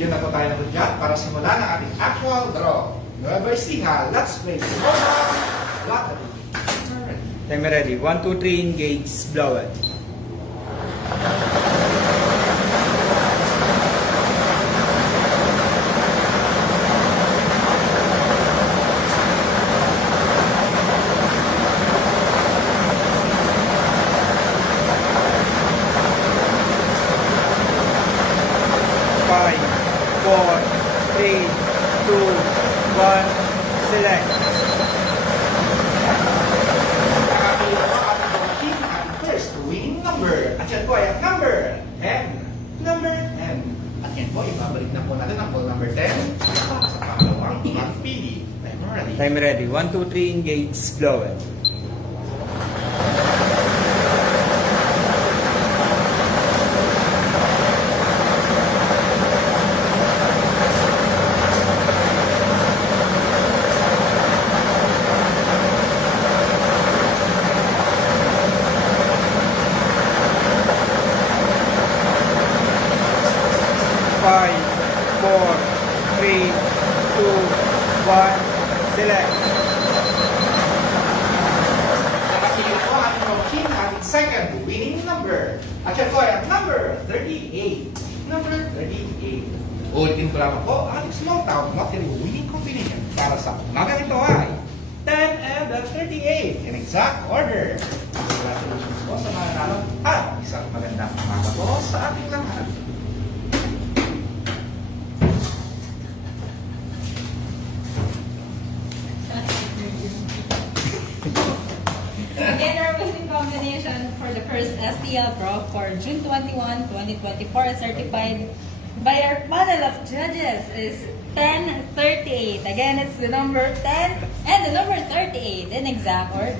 bigyan na po tayo ng hudyat para simulan ang ating actual draw. Nueva Ecija, let's play Roblox Lottery. Alright. Time ready. 1, 2, 3, engage, blow it. Five, 4, 3, 2, 1, select. Nakakita po ang ating team ang first winning number. At yan po ay ang number 10. Number 10. At yan po, ibabalik na po natin ang ball number 10 para sa pangalawang pagpili. Time ready. Time ready. 1, 2, 3, engage, blow it. Five, 4, 3, 2, 1, select. Nakakita po ang ating team ang ating second winning number. At yan po ay ang number 38. Number 38. Ulitin ko lamang po ang ating small town lottery winning combination para sa umagang ito ay 10 and 38 in exact order. Congratulations po sa mga nanalo at isang magandang umaga po sa ating lahat. Again, our winning combination for the first STL draw for June 21, 2024 certified by our panel of judges is 1038. Again, it's the number 10 and the number 38 in exact order.